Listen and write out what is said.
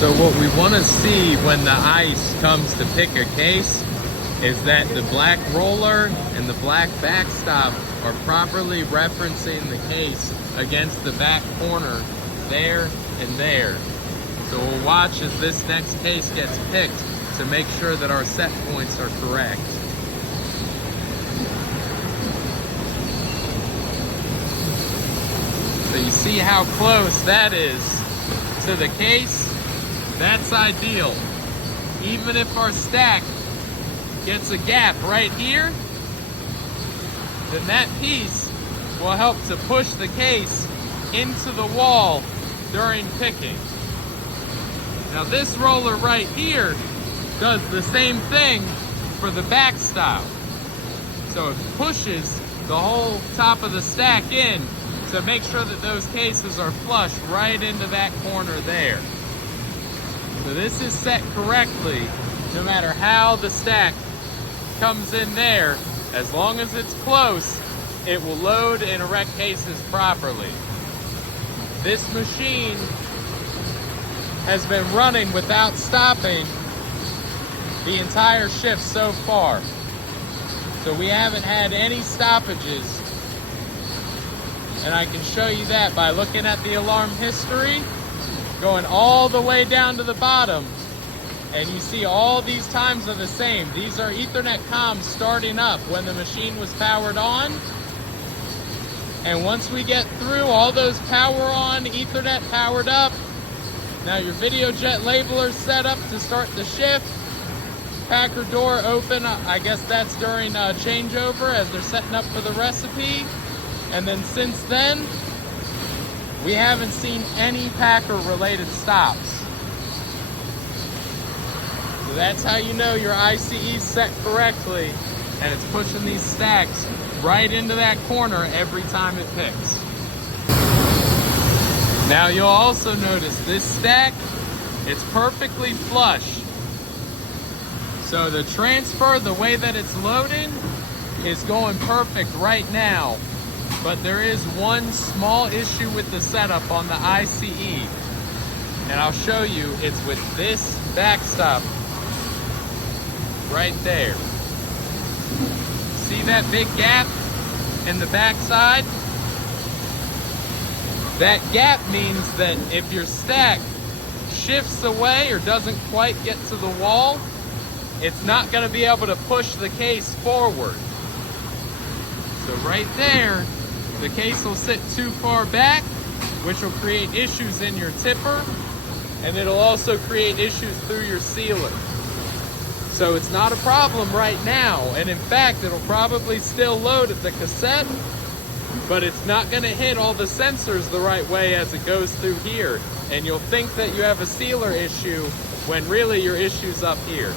So what we want to see when the ice comes to pick a case is that the black roller and the black backstop are properly referencing the case against the back corner there and there. So we'll watch as this next case gets picked to make sure that our set points are correct. So you see how close that is to the case? That's ideal. Even if our stack gets a gap right here, then that piece will help to push the case into the wall during picking. Now this roller right here does the same thing for the backstop. So it pushes the whole top of the stack in to make sure that those cases are flush right into that corner there. So this is set correctly no matter how the stack comes in there. As long as it's close, it will load and erect cases properly. This machine has been running without stopping the entire shift so far. So we haven't had any stoppages. And I can show you that by looking at the alarm history, going all the way down to the bottom. And you see all these times are the same. These are Ethernet comms starting up when the machine was powered on. And once we get through all those power on, Ethernet powered up, now your video jet labeler set up to start the shift. Packer door open, I guess that's during changeover as they're setting up for the recipe. And then since then, we haven't seen any Packer related stops. So that's how you know your ICE is set correctly and it's pushing these stacks right into that corner every time it picks. Now you'll also notice this stack, it's perfectly flush. So the transfer, the way that it's loading, is going perfect right now. But there is one small issue with the setup on the ICE. And I'll show you, it's with this backstop right there. See that big gap in the backside? That gap means that if your stack shifts away or doesn't quite get to the wall, it's not going to be able to push the case forward. So right there, the case will sit too far back, which will create issues in your tipper, and it'll also create issues through your sealer. So it's not a problem right now, and in fact, it'll probably still load at the cassette, but it's not going to hit all the sensors the right way as it goes through here, and you'll think that you have a sealer issue when really your issue's up here.